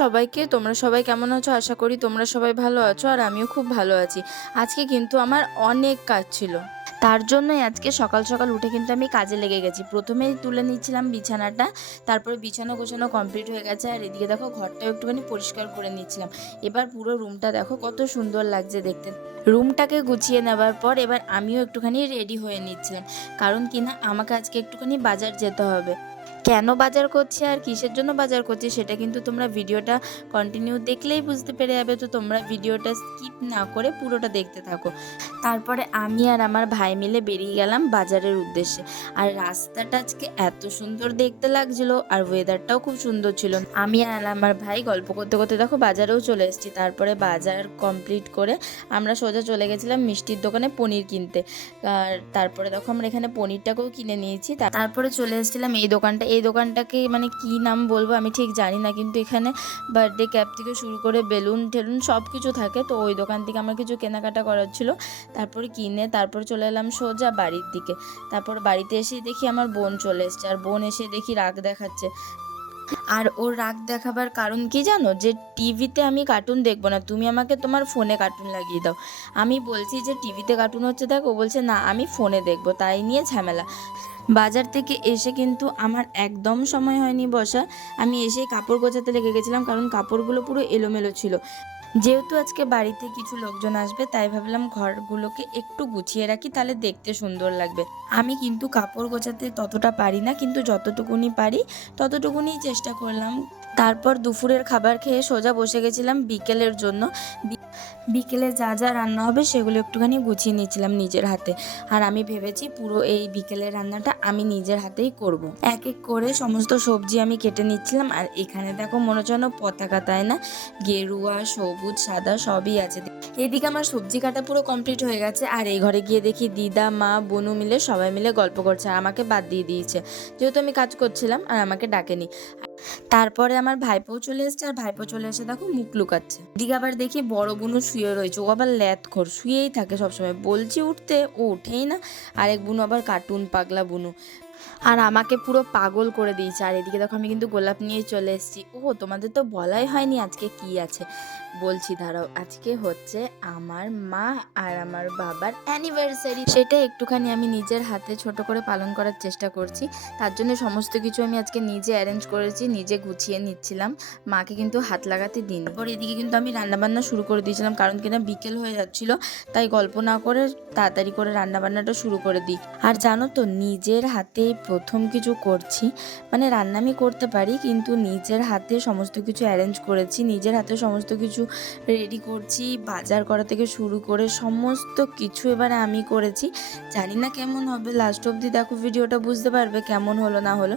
সবাইকে, তোমরা সবাই কেমন আছো? আশা করি তোমরা সবাই ভালো আছো আর আমিও খুব ভালো আছি। আজকে কিন্তু আমার অনেক কাজ ছিল। তার জন্যই আজকে সকাল সকাল উঠে কিন্তু আমি কাজে লেগে গেছি। প্রথমেই তুলে নিচ্ছিলাম বিছানাটা, তারপরে বিছানা গোছানো কমপ্লিট হয়ে গেছে আর এদিকে দেখো ঘরটাও একটুখানি পরিষ্কার করে নিচ্ছিলাম। এবার পুরো রুমটা দেখো কত সুন্দর লাগছে দেখতে। রুমটাকে গুছিয়ে নেবার পর এবার আমিও একটুখানি রেডি হয়ে নিচ্ছিলাম। কারণ কি না, আমাকে আজকে একটুখানি বাজার যেতে হবে। কেন বাজার করছি আর কিসের জন্য বাজার করছি সেটা কিন্তু তোমরা ভিডিওটা কন্টিনিউ দেখলেই বুঝতে পেরে যাবে। তো তোমরা ভিডিওটা স্কিপ না করে পুরোটা দেখতে থাকো। তারপরে আমি আর আমার ভাই মিলে বেরিয়ে গেলাম বাজারের উদ্দেশ্যে। আর রাস্তাটা আজকে এত সুন্দর দেখতে লাগছিল আর ওয়েদারটাও খুব সুন্দর ছিল। আমি আর আমার ভাই গল্প করতে করতে দেখো বাজারেও চলে এসেছি। তারপরে বাজার কমপ্লিট করে আমরা সোজা চলে গেছিলাম মিষ্টির দোকানে পনির কিনতে। আর তারপরে দেখো আমরা এখানে পনিরটাকেও কিনে নিয়েছি। তারপরে চলে এসেছিলাম এই দোকানটা। দোকানটাকে মানে কি নাম বলব আমি ঠিক জানি না কিন্তু এখানে বার্থডে ক্যাপ থেকে শুরু করে বেলুন টেলুন সব কিছু থাকে। তো ওই দোকান থেকে আমার কিছু কেনাকাটা করার ছিল। তারপর কিনে তারপর চলে এলাম সোজা বাড়ির দিকে। তারপর বাড়িতে এসে দেখি আমার বোন চলে এসছে। আর বোন এসে দেখি রাগ দেখাচ্ছে। আর ওর রাগ দেখাবার কারণ কি জানো? যে টিভিতে আমি কার্টুন দেখব না। তুমি আমাকে তোমার ফোনে কার্টুন লাগিয়ে দাও। আমি বলছি যে টিভিতে কার্টুন হচ্ছে, দেখ, ও বলছে, না, আমি ফোনে দেখব। তাই নিয়ে ঝামেলা। বাজার থেকে এসে কিন্তু আমার একদম সময় হয়নি বসা। আমি এসে কাপড় গোছাতে লেগে গেছিলাম, কারণ কাপড়গুলো পুরো এলোমেলো ছিল। যেহেতু আজকে বাড়িতে কিছু লোকজন আসবে, তাই ভাবলাম ঘরগুলোকে একটু গুছিয়ে রাখি, তাহলে দেখতে সুন্দর লাগবে। আমি কিন্তু কাপড় গোছাতে ততটা পারি না, কিন্তু যতটুকুনি পারি ততটুকুনি চেষ্টা করলাম। তারপর দুপুরের খাবার খেয়ে সোজা বসে গেছিলাম বিকেলের জন্য। বিকেলে যা যা রান্না হবে সেগুলো একটুখানি গুছিয়ে নিয়েছিলাম নিজের হাতে। আর আমি ভেবেছি পুরো এই বিকেলের রান্নাটা আমি নিজের হাতেই করব। এক এক করে সমস্ত সবজি আমি কেটে নিচ্ছিলাম, আর এখানে দেখো মনে হচ্ছে পতাকা, তাই না? গেরুয়া, সবুজ, সাদা সবই আছে। এদিকে আমার সবজি কাটা পুরো কমপ্লিট হয়ে গেছে, আর এই ঘরে গিয়ে দেখি দিদা, মা, বনু মিলে সবাই মিলে গল্প করছে, আর আমাকে বাদ দিয়ে দিয়েছে। যেহেতু আমি কাজ করছিলাম, আর আমাকে ডাকেনি। তারপরে আমার ভাইপো চলে এসছে, আর ভাইপো চলে এসে দেখো মুখ লুকাচ্ছে। এদিকে আবার দেখি বড় বুনু শুয়ে রয়েছে, ও আবার ল্যাত খোর শুয়েই থাকে সবসময়। বলছি, উঠতে, ও উঠেই না। আরেক বুনু আবার কার্টুন পাগলা বুনু। আর আমাকে পুরো পাগল করে দিয়েছে। আর এদিকে দেখো আমি কিন্তু গোলাপ নিয়ে চলে এসেছি। ও তোমাদের তো বলাই হয়নি আজকে কি আছে। বলছি, দাঁড়াও, আজকে হচ্ছে আমার মা আর আমার বাবার অ্যানিভার্সারি সেটা একটুখানি আমি নিজের হাতে ছোট করে পালন করার চেষ্টা করছি। তার জন্য সমস্ত কিছু আমি আজকে নিজে অ্যারেঞ্জ করেছি, নিজে গুছিয়ে নিচ্ছিলাম। মাকে কিন্তু হাত লাগাতে দিন পর এদিকে কিন্তু আমি রান্নাবান্না শুরু করে দিয়েছিলাম, কারণ কিনা বিকেল হয়ে যাচ্ছিল, তাই গল্প না করে তাড়াতাড়ি করে রান্নাবান্নাটা শুরু করে দিই। আর জানো তো, নিজের হাতে প্রথম কিছু করছি মানে রান্না আমি করতে পারি, কিন্তু নিজের হাতে সমস্ত কিছু অ্যারেঞ্জ করেছি, নিজের হাতে সমস্ত কিছু রেডি করছি, বাজার করা থেকে শুরু করে সমস্ত কিছু এবারে আমি করেছি। জানি না কেমন হবে লাস্ট অবধি দেখো ভিডিওটা বুঝতে পারবে, কেমন হলো না হলো।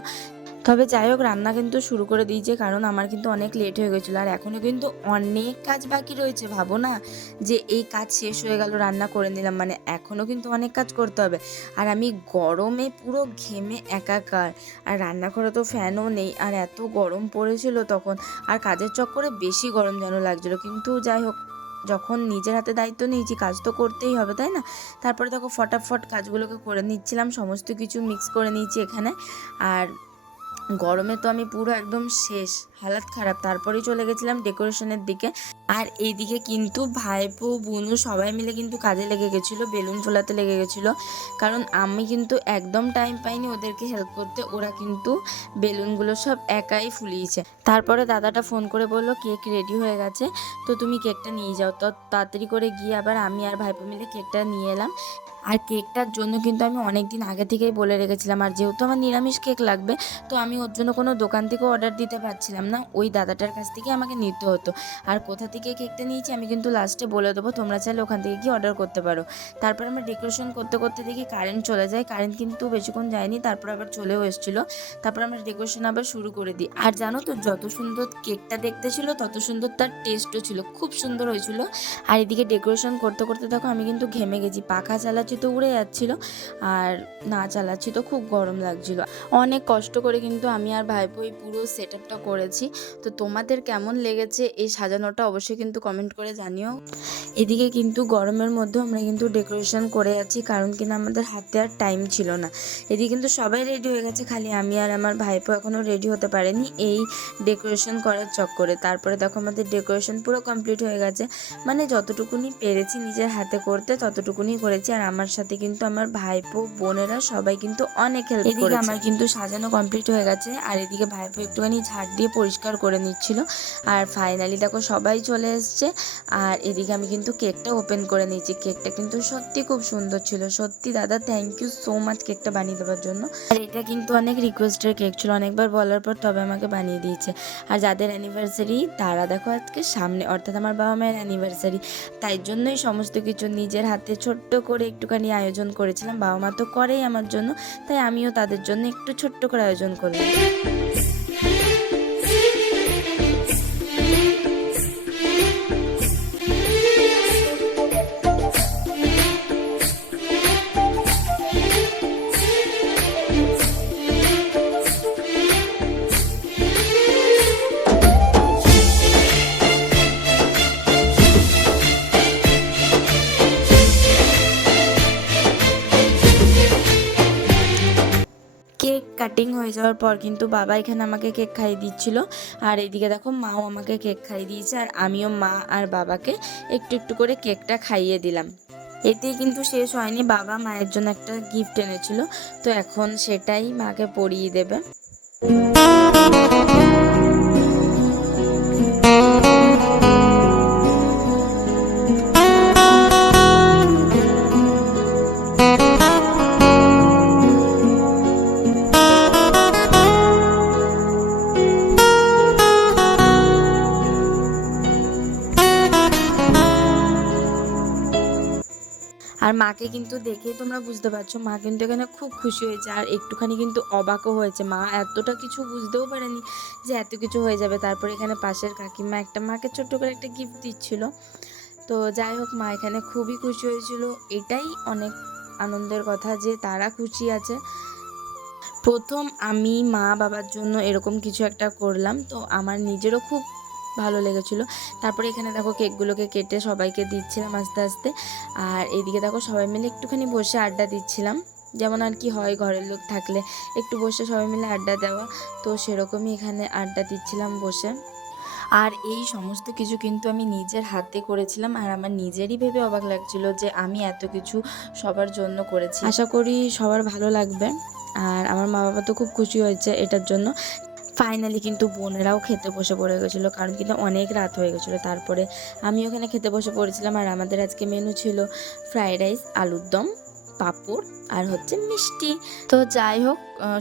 তবে যাই হোক, রান্না কিন্তু শুরু করে দিয়েছে, কারণ আমার কিন্তু অনেক লেট হয়ে গেছিল। আর এখনও কিন্তু অনেক কাজ বাকি রয়েছে, ভাবো না যে এই কাজ শেষ হয়ে গেল, রান্না করে নিলাম। মানে এখনও কিন্তু অনেক কাজ করতে হবে। আর আমি গরমে পুরো ঘেমে একাকার। আর রান্না করে তো ফ্যানও নেই, আর এত গরম পড়েছিল তখন। আর কাজের চক্করে বেশি গরম যেন লাগছিল। কিন্তু যাই হোক, যখন নিজের হাতে দায়িত্ব নিয়েছি, কাজ তো করতেই হবে, তাই না? তারপরে দেখো, ফটাফট কাজগুলোকে করে নিচ্ছিলাম, সমস্ত কিছু মিক্স করে নিয়েছি এখানে। আর গরমে তো আমি পুরো একদম শেষ, হালাত খারাপ। তারপরেই চলে গেছিলাম ডেকোরেশনের দিকে। আর এইদিকে কিন্তু ভাইপো, বুনু সবাই মিলে কিন্তু কাজে লেগে গেছিল, বেলুন ফোলাতে লেগে গেছিল। কারণ আমি কিন্তু একদম টাইম পাইনি ওদেরকে হেল্প করতে, ওরা কিন্তু বেলুনগুলো সব একাই ফুলিয়েছে। তারপরে দাদাটা ফোন করে বলল কেক রেডি হয়ে গেছে, তো তুমি কেকটা নিয়ে যাও। তো তাড়াতাড়ি করে গিয়ে আবার আমি আর ভাইপো মিলে কেকটা নিয়ে এলাম। আর কেকটার জন্য কিন্তু আমি অনেক দিন আগে থেকেই বলে রেখেছিলাম, আর যেহেতু আমার নিরামিষ কেক লাগবে, তো আমি ওর জন্য কোনো দোকান থেকে অর্ডার দিতে পারছিলাম না। ওই দাদাটার কাছ থেকে আমাকে নিতে হতো। আর কোথা থেকে কেকটা নিয়েছি আমি কিন্তু লাস্টে বলে দেবো, তোমরা চাইলে ওখান থেকে গিয়ে অর্ডার করতে পারো। তারপর আমরা ডেকোরেশন করতে করতে দেখি কারেন্ট চলে যায় কারেন্ট কিন্তু বেশিক্ষণ যায়নি, তারপর আবার চলেও এসেছিল। তারপর আমরা ডেকোরেশন আবার শুরু করে দিই। আর জানো তো, যত সুন্দর কেকটা দেখতে ছিল, তত সুন্দর তার টেস্টও ছিল, খুব সুন্দর হয়েছিল। আর এদিকে ডেকোরেশন করতে করতে দেখো, আমি কিন্তু ঘেমে গেছি, পাখা চালাচ্ছি চালাচ্ছি তো উড়ে যাচ্ছিল আর না চালাচ্ছি তো খুব গরম লাগছিল। অনেক কষ্ট করে কিন্তু আমি আর ভাইপো এই পুরো সেট আপটা করেছি। তো তোমাদের কেমন লেগেছে এই সাজানোটা অবশ্যই কিন্তু কমেন্ট করে জানিও। এদিকে কিন্তু গরমের মধ্যে আমরা কিন্তু ডেকোরেশন করে যাচ্ছি কারণ কিনা আমাদের হাতে আর টাইম ছিল না। এদিকে কিন্তু সবাই রেডি হয়ে গেছে, খালি আমি আর আমার ভাইপো এখনও রেডি হতে পারেনি এই ডেকোরেশন করার চক্করে। তারপরে দেখো আমাদের ডেকোরেশন পুরো কমপ্লিট হয়ে গেছে। মানে যতটুকুনি পেরেছি নিজের হাতে করতে ততটুকুনি করেছি আর আমার সাথে কিন্তু আমার ভাইপো বোনেরা সবাই কিন্তু অনেক হেল্প এদিকে আমার কিন্তু সাজানো কমপ্লিট হয়ে গেছে। আর এদিকে ভাইপো একটুখানি ঝাড় দিয়ে পরিষ্কার করে নিচ্ছিল। আর ফাইনালি দেখো সবাই চলে এসছে। আর এদিকে আমি কিন্তু কেকটা ওপেন করে নিয়েছি। কেকটা কিন্তু সত্যি খুব সুন্দর ছিল। সত্যি দাদা থ্যাংক ইউ সো মাচ কেকটা বানিয়ে দেওয়ার জন্য। আর এটা কিন্তু অনেক রিকোয়েস্টের কেক ছিল। অনেকবার বলার পর তবে আমাকে বানিয়ে দিয়েছে। আর যাদের অ্যানিভার্সারি তারা দেখো আজকে সামনে অর্থাৎ আমার বাবা মায়ের অ্যানিভার্সারি তাই জন্যই সমস্ত কিছু নিজের হাতে ছোট্ট করে একটুখানি আয়োজন করেছিলাম। বাবা মা তো করেই আমার জন্য। তাই আমিও তাদের জন্য একটু ছোট্ট করে আয়োজন করলাম। কেক কাটিং হয়ে যাওয়ার পর কিন্তু বাবা এখানে আমাকে কেক খাইয়ে দিচ্ছিল। আর এইদিকে দেখো মাও আমাকে কেক খাইয়ে দিয়েছে আর আমিও মা আর বাবাকে একটু একটু করে কেকটা খাইয়ে দিলাম। এতেই কিন্তু শেষ হয়নি, বাবা মায়ের জন্য একটা গিফট এনেছিল। তো এখন সেটাই মাকে পরিয়ে দেবে। আর মাকে কিন্তু দেখে তোমরা বুঝতে পারছ, মা কিন্তু এখানে খুব খুশি হয়েছে। আর একটুখানি কিন্তু অবাকও হয়েছে। মা এতটা কিছু বুঝতেও পারেনি যে এত কিছু হয়ে যাবে। তারপর এখানে পাশের কাকিমা একটা মাকে ছোট্ট করে একটা গিফট দিচ্ছিল। তো যাই হোক, মা এখানে খুবই খুশি হয়েছিল। এটাই অনেক আনন্দের কথা যে তারা খুশি আছে। প্রথম আমি মা বাবার জন্য এরকম কিছু একটা করলাম। তো আমার নিজেরও খুব ভালো লেগেছিলো। তারপরে এখানে দেখো কেকগুলোকে কেটে সবাইকে দিচ্ছিলাম আস্তে আস্তে। আর এদিকে দেখো সবাই মিলে একটুখানি বসে আড্ডা দিচ্ছিলাম। যেমন আর কি হয়, ঘরের লোক থাকলে একটু বসে সবাই মিলে আড্ডা দেওয়া। তো সেরকমই এখানে আড্ডা দিচ্ছিলাম বসে। আর এই সমস্ত কিছু কিন্তু আমি নিজের হাতে করেছিলাম। আর আমার নিজেরই ভেবে অবাক লাগছিল যে আমি এত কিছু সবার জন্য করেছি। আশা করি সবার ভালো লাগবে। আর আমার মা বাবা তো খুব খুশি হয়েছে এটার জন্য। ফাইনালি কিন্তু বোনেরাও খেতে বসে পড়ে গেছিল, কারণ কিন্তু অনেক রাত হয়ে গেছিল। তারপরে আমি ওখানে খেতে বসে পড়েছিলাম আর আমাদের আজকে মেনু ছিল ফ্রায়েড রাইস আলুর দম। পাঁপড় আর হচ্ছে মিষ্টি। তো যাই হোক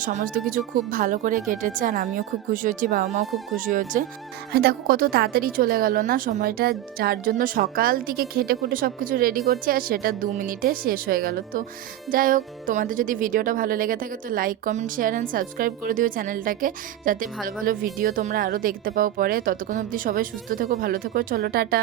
সমস্ত কিছু খুব ভালো করে কেটেছে আর আমিও খুব খুশি হচ্ছি, বাবা মাও খুব খুশি হয়েছে। আর দেখো কত তাড়াতাড়ি চলে গেল না, সময়টা যার জন্য সকাল থেকে খেটে খুঁটে সব কিছু রেডি করছি আর সেটা দু মিনিটে শেষ হয়ে গেল। তো যাই হোক, তোমাদের যদি ভিডিওটা ভালো লেগে থাকে তো like comment share and subscribe করে দিও চ্যানেলটাকে যাতে ভালো ভালো ভিডিও তোমরা আরও দেখতে পাও পরে। ততক্ষণ অবধি সবাই সুস্থ থেকো, ভালো থেকো, চলো, টাটা।